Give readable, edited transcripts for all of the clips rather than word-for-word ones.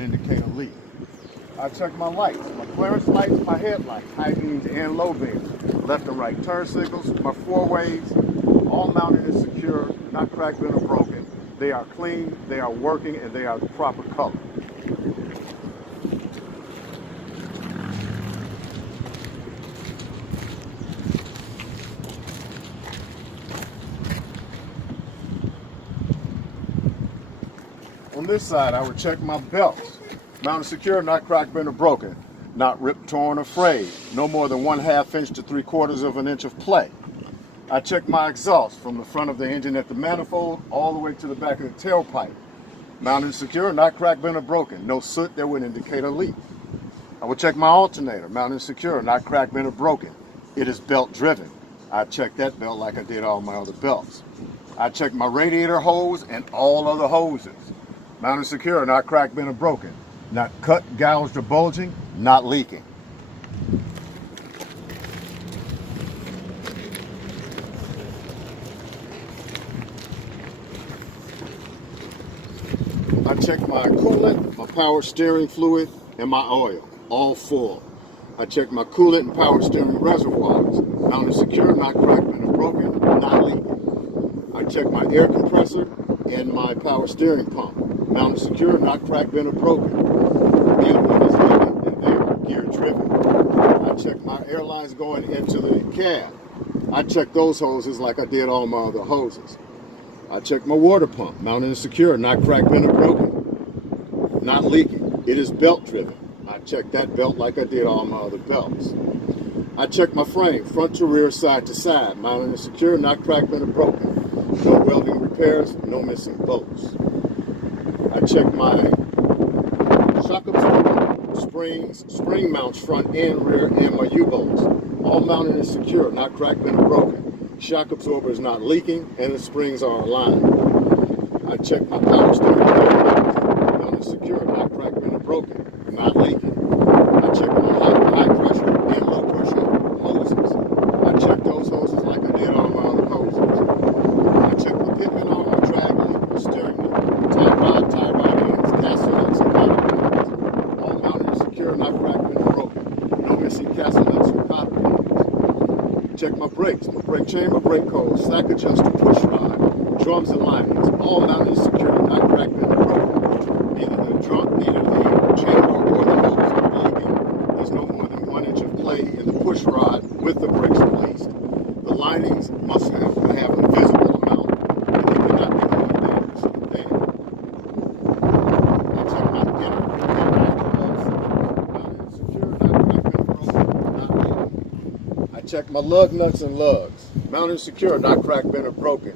indicate a leak. I check my lights, my clearance lights, my headlights, high beams and low beams, left and right turn signals, my four ways, all mounted and secure, not cracked, bent, or broken. They are clean, they are working, and they are the proper color. On this side, I would check my belts. Mounted secure, not cracked, bent, or broken. Not ripped, torn, or frayed. No more than 1/2 inch to 3/4 of an inch of play. I check my exhaust from the front of the engine at the manifold all the way to the back of the tailpipe. Mounted secure, not cracked, bent, or broken. No soot that would indicate a leak. I will check my alternator. Mounted secure, not cracked, bent, or broken. It is belt driven. I check that belt like I did all my other belts. I check my radiator hose and all other hoses. Mounted secure, not cracked, bent, or broken. Not cut, gouged, or bulging, not leaking. I check my coolant, my power steering fluid, and my oil, all full. I check my coolant and power steering reservoirs. Mounted secure, not cracked, bent, or broken, not leaking. I check my air compressor and my power steering pump. Mounted secure, not cracked, bent, or broken. Neither one is leaking, and they are gear driven. I check my air lines going into the cab. I check those hoses like I did all my other hoses. I check my water pump, mounted and secure, not cracked, bent, or broken, not leaking. It is belt driven. I check that belt like I did all my other belts. I check my frame, front to rear, side to side, mounted and secure, not cracked, bent, or broken. No welding repairs, no missing bolts. I check my shock absorber, springs, spring mounts, front and rear, and my U-bolts. All mounted and secure, not cracked, bent, or broken. Shock absorber is not leaking, and the springs are aligned. I check my power steering mounted secure, not cracked, bent, or broken, not leaking. I check my high pressure and low pressure hoses. I check those hoses like I did all my other hoses. I check the pitman on my drag link, the steering link, tie rod ends, castanets, and cotter. All mounted and secure, not cracked, bent, or broken. No missing castanets or cotter pins. Check my brakes, my brake chamber, brake hose, slack adjuster, push rod, drums and linings, all mounted and secure, not cracked, bent, or broken. Neither the chamber or the hose are leaking. There's no more than 1 inch of play in the push rod with the brakes released. The linings must have a visible amount, and they cannot be more than there. I check my inner mounted and secure, not cracked, bent, or broken, not leaking. I check my lug nuts and lugs, mounted and secure, not cracked, bent, or broken.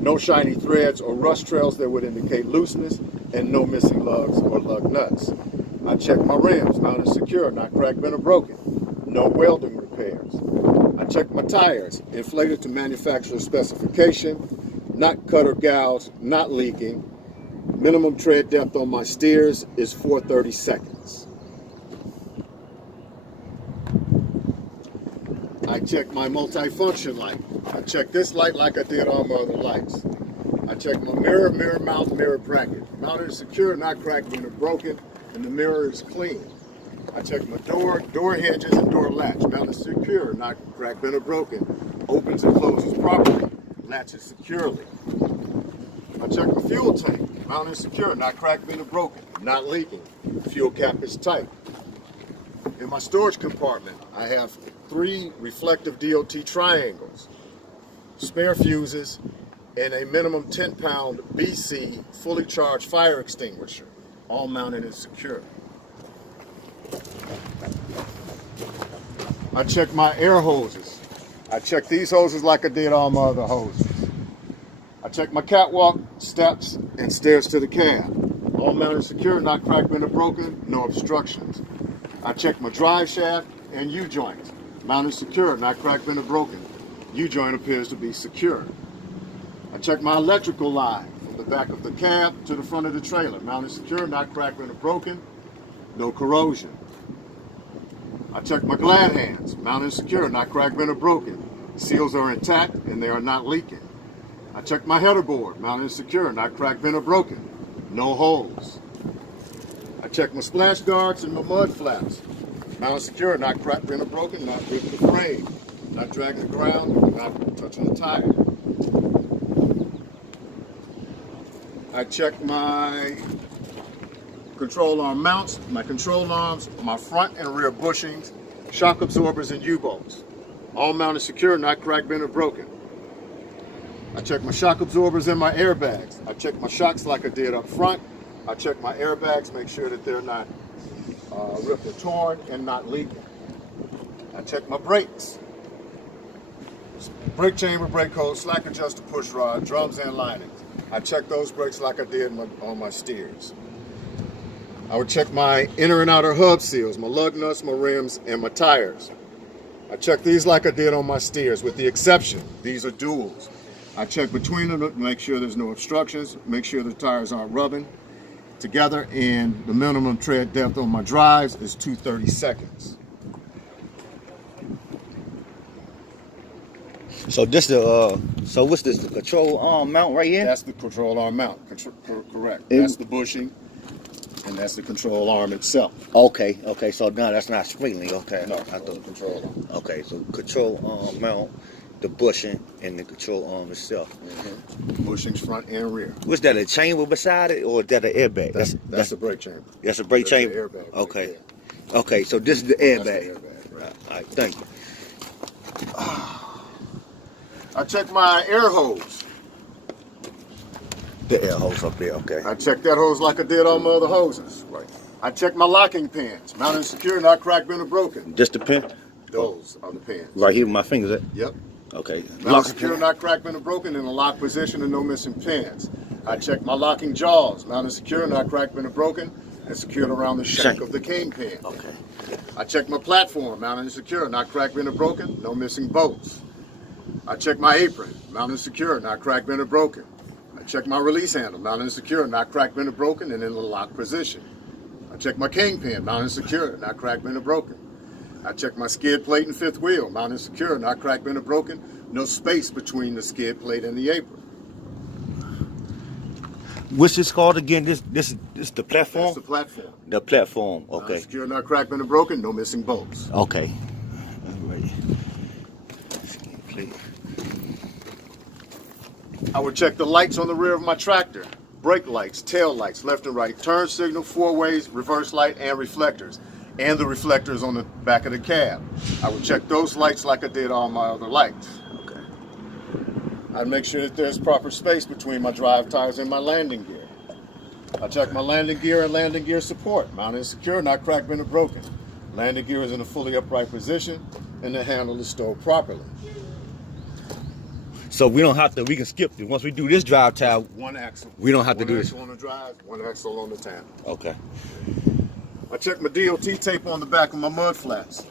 No shiny threads or rust trails that would indicate looseness, and no missing lugs or lug nuts. I check my rims, mounted and secure, not cracked, bent, or broken. No welding repairs. I check my tires, inflated to manufacturer specification, not cut or gouged, not leaking. Minimum tread depth on my steers is 4/32. I check my multifunction light. I check this light like I did all my other lights. I check my mirror, mirror mount, mirror bracket. Mounted and secure, not cracked, bent, or broken, and the mirror is clean. I check my door hinges, and door latch. Mounted secure, not cracked, bent, or broken. Opens and closes properly. Latches securely. I check my fuel tank. Mounted secure, not cracked, bent, or broken. Not leaking. Fuel cap is tight. In my storage compartment, I have 3 reflective DOT triangles, spare fuses, and a minimum 10-pound BC fully charged fire extinguisher, all mounted and secure. I check my air hoses. I check these hoses like I did all my other hoses. I check my catwalk, steps, and stairs to the cab. All mounted and secure, not cracked, bent, or broken, no obstructions. I check my drive shaft and U-joints. Mounted secure, not cracked, bent, or broken. U-joint appears to be secure. I check my electrical line from the back of the cab to the front of the trailer. Mounted secure, not cracked, bent, or broken. No corrosion. I check my glad hands. Mounted secure, not cracked, bent, or broken. Seals are intact and they are not leaking. I check my header board. Mounted secure, not cracked, bent, or broken. No holes. I I check my splash guards and my mud flaps. Mounted secure, not cracked, bent, or broken, not ripping the frame, not dragging the ground, not touching the tire. I check my control arm mounts, my control arms, my front and rear bushings, shock absorbers, and U-bolts. All mounted secure, not cracked, bent, or broken. I check my shock absorbers and my airbags. I check my shocks like I did up front. I check my airbags, make sure that they're not ripped or torn and not leaking. I check my brakes. Brake chamber, brake hose, slack adjuster, push rod, drums and linings. I check those brakes like I did on my steers. I would check my inner and outer hub seals, my lug nuts, my rims, and my tires. I check these like I did on my steers, with the exception, these are duals. I check between them to make sure there's no obstructions, make sure the tires aren't rubbing together, and the minimum tread depth on my drives is 2/32. So so what's this, the control arm mount right here? That's the control arm mount, correct. That's the bushing, and that's the control arm itself. Okay, so now that's not springly, okay. No, that's the control arm. Okay, so control arm mount, the bushing, and the control arm itself. Bushings front and rear. What's that, a chamber beside it, or is that an airbag? That's a brake chamber. That's a brake That's chamber? the airbag. Okay. Right Okay, so this is the airbag. That's the airbag, right. All right, thank you. I check my air hose. The air hose up there, okay. I check that hose like I did on my other hoses. Right. I check my locking pins, mounted and secure, not cracked, bent, or broken. Just the pin? Those are the pins. Right here with my fingers at? Yep. Okay. Mounted secure, not cracked, bent, or broken, in a locked position and no missing pins. I check my locking jaws, mounted secure, not cracked, bent, or broken, and secured around the shank of the cane pin. Okay. I check my platform, mounted and secure, not cracked, bent, or broken, no missing bolts. I check my apron, mounted and secure, not cracked, bent, or broken. I check my release handle, mounted and secure, not cracked, bent, or broken, and in the locked position. I check my cane pin, mounted and secure, not cracked, bent, or broken. I check my skid plate and fifth wheel, mounted and secure, not cracked, bent, or broken. No space between the skid plate and the apron. What's this called again? This the platform? That's the platform. The platform, okay. Secure, not cracked, bent, or broken. No missing bolts. Okay. All right. I would check the lights on the rear of my tractor. Brake lights, tail lights, left and right, turn signal, four ways, reverse light, and reflectors. And the reflectors on the back of the cab. I would check those lights like I did all my other lights. Okay. I'd make sure that there's proper space between my drive tires and my landing gear. I check my landing gear and landing gear support. Mounted and secure, not cracked, bent, or broken. Landing gear is in a fully upright position, and the handle is stowed properly. So we don't have to, we can skip this. Once we do this drive tire, One axle. we don't have to do this. One axle on the drive, one axle on the tandem. Okay. I check my DOT tape on the back of my mud flaps.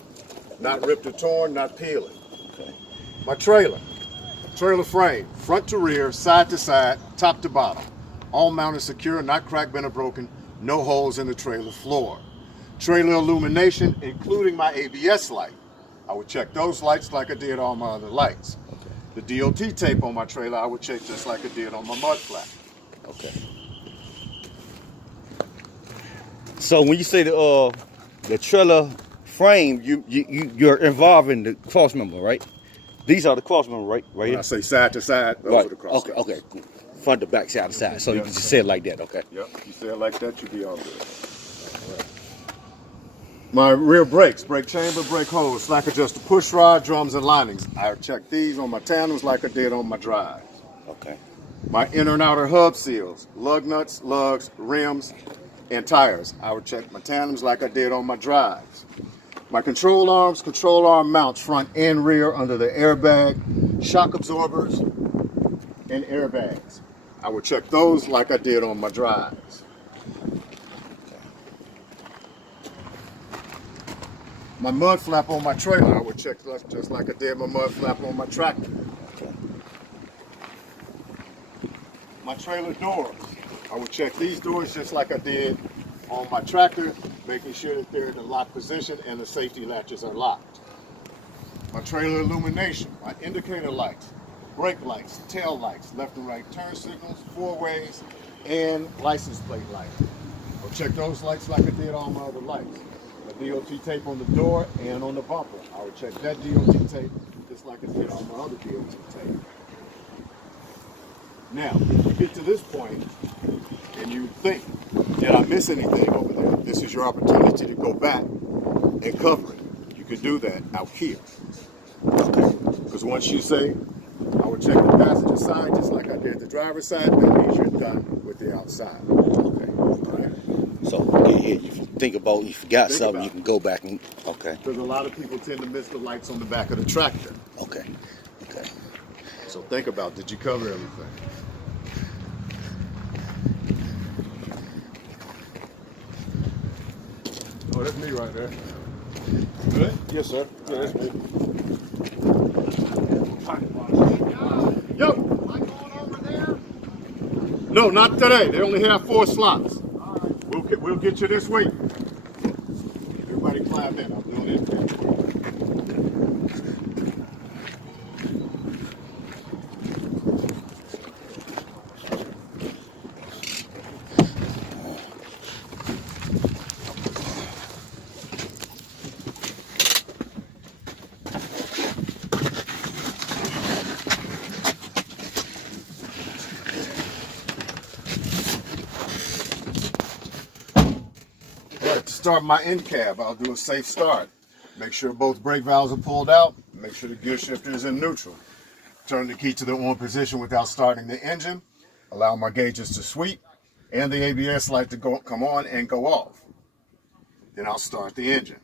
Not ripped or torn, not peeling. Okay. My trailer frame, front to rear, side to side, top to bottom. All mounted secure, not cracked, bent, or broken. No holes in the trailer floor. Trailer illumination, including my ABS light. I would check those lights like I did all my other lights. The DOT tape on my trailer, I would check just like I did on my mud flap. Okay. So when you say the trailer frame, you're involving the cross member, right? These are the cross member, right? Right When here. I say side to side, those are the cross Okay. members. Okay. Front to back, side to side. So you Yeah. can just say it like that. Okay. Yep, if you say it like that, you'll be all good. My rear brakes, brake chamber, brake hose, slack adjuster, push rod, drums, and linings. I check these on my tandems like I did on my drives. Okay. My inner and outer hub seals, lug nuts, lugs, rims, and tires. I would check my tandems like I did on my drives. My control arms, control arm mounts, front and rear under the airbag, shock absorbers, and airbags. I would check those like I did on my drives. My mud flap on my trailer, I would check just like I did my mud flap on my tractor. My trailer doors, I would check these doors just like I did on my tractor, making sure that they're in the locked position and the safety latches are locked. My trailer illumination, my indicator lights, brake lights, tail lights, left and right turn signals, four ways, and license plate lights. I'll check those lights like I did all my other lights. The DOT tape on the door and on the bumper. I would check that DOT tape just like I did on my other DOT tape. Now, if you get to this point and you think, did I miss anything over there? This is your opportunity to go back and cover it. You can do that out here. Okay? Because once you say, I would check the passenger side just like I did the driver's side, that means you're done with the outside. Okay. Right? So yeah, you think about, you forgot Think something, about you can go back and, okay. Because a lot of people tend to miss the lights on the back of the tractor. Okay. Okay. So think about, did you cover everything? Oh, that's me right there. Good? Yes, sir. Yeah, that's me. Yo! Am I going over there? No, not today. They only have 4 slots. We'll get you this week. Everybody climb in. I'm doing it. To start my end cab, I'll do a safe start. Make sure both brake valves are pulled out. Make sure the gear shifter is in neutral. Turn the key to the on position without starting the engine. Allow my gauges to sweep and the ABS light to come on and go off. Then I'll start the engine.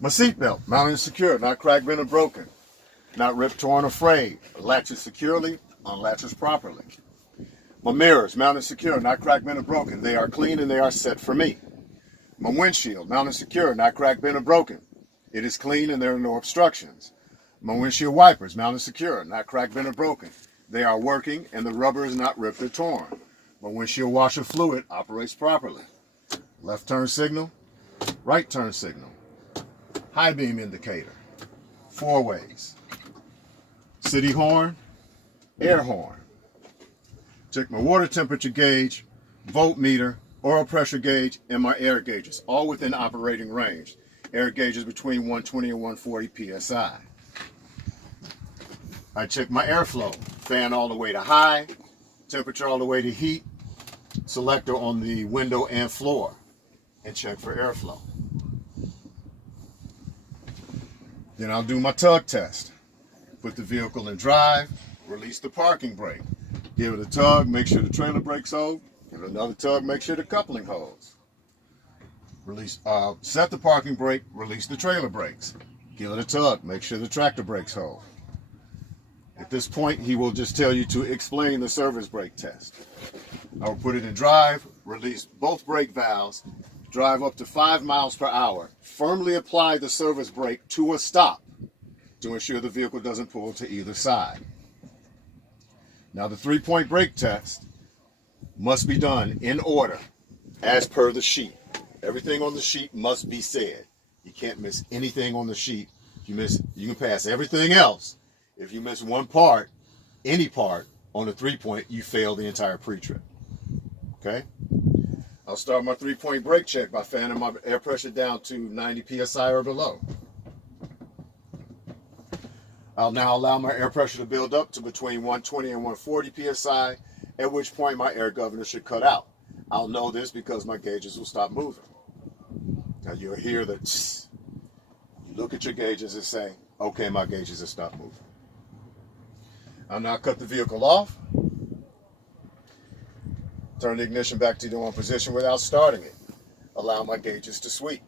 My seatbelt, mounted and secure, not cracked, bent, or broken. Not ripped, torn, or frayed. Latches securely, unlatches properly. My mirrors, mounted secure, not cracked, bent, or broken. They are clean and they are set for me. My windshield, mounted secure, not cracked, bent, or broken. It is clean and there are no obstructions. My windshield wipers, mounted secure, not cracked, bent, or broken. They are working and the rubber is not ripped or torn. My windshield washer fluid operates properly. Left turn signal, right turn signal, high beam indicator, 4 ways, city horn, air horn. Check my water temperature gauge, voltmeter, oil pressure gauge, and my air gauges, all within operating range. Air gauges between 120 and 140 psi. I check my airflow, fan all the way to high, temperature all the way to heat, selector on the window and floor, and check for airflow. Then I'll do my tug test. Put the vehicle in drive, release the parking brake. Give it a tug, make sure the trailer brakes hold. Give it another tug, make sure the coupling holds. Set the parking brake, release the trailer brakes. Give it a tug, make sure the tractor brakes hold. At this point, he will just tell you to explain the service brake test. I will put it in drive, release both brake valves, drive up to 5 miles per hour, firmly apply the service brake to a stop to ensure the vehicle doesn't pull to either side. Now the 3-point brake test must be done in order as per the sheet. Everything on the sheet must be said. You can't miss anything on the sheet. You can pass everything else. If you miss one part, any part on the 3-point, you fail the entire pre-trip. Okay? I'll start my 3-point brake check by fanning my air pressure down to 90 psi or below. I'll now allow my air pressure to build up to between 120 and 140 psi, at which point my air governor should cut out. I'll know this because my gauges will stop moving. Now you'll hear that tss. You look at your gauges and say, okay, my gauges have stopped moving. I'll now cut the vehicle off. Turn the ignition back to the on position without starting it. Allow my gauges to sweep.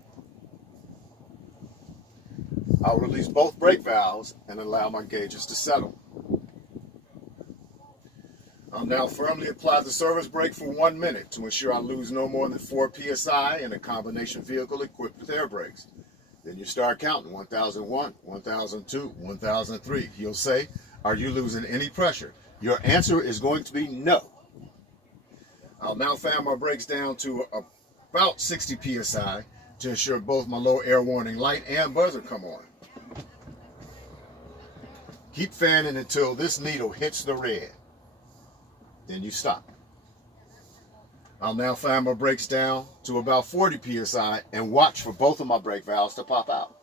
I'll release both brake valves and allow my gauges to settle. I'll now firmly apply the service brake for 1 minute to ensure I lose no more than 4 psi in a combination vehicle equipped with air brakes. Then you start counting 1001, 1002, 1003. He'll say, are you losing any pressure? Your answer is going to be no. I'll now fan my brakes down to about 60 psi to ensure both my low air warning light and buzzer come on. Keep fanning until this needle hits the red. Then you stop. I'll now fan my brakes down to about 40 psi and watch for both of my brake valves to pop out.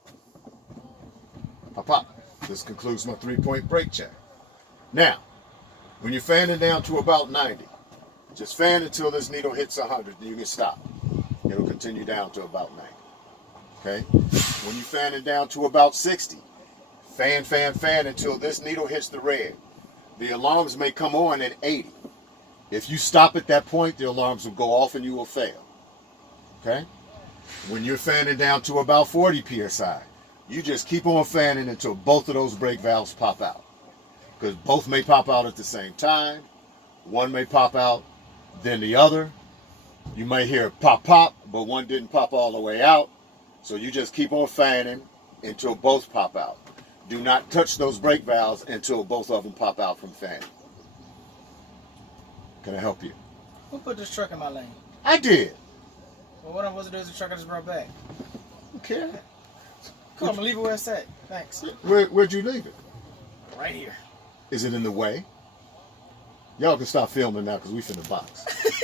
Pop, pop. This concludes my 3-point brake check. Now, when you're fanning down to about 90, just fan until this needle hits 100, then you can stop. It'll continue down to about 90. Okay? When you're fanning down to about 60, fan until this needle hits the red. The alarms may come on at 80. If you stop at that point, the alarms will go off and you will fail. Okay? When you're fanning down to about 40 psi, you just keep on fanning until both of those brake valves pop out. Because both may pop out at the same time. One may pop out, then the other. You may hear pop, pop, but one didn't pop all the way out. So you just keep on fanning until both pop out. Do not touch those brake valves until both of them pop out from fanning. Can I help you? Who put this truck in my lane? I did. Well, what I'm supposed to do is the truck I just brought back. Okay. Cool, I'm gonna leave it where it's at. Thanks. Where'd you leave it? Right here. Is it in the way? Y'all can stop filming now because we finna box.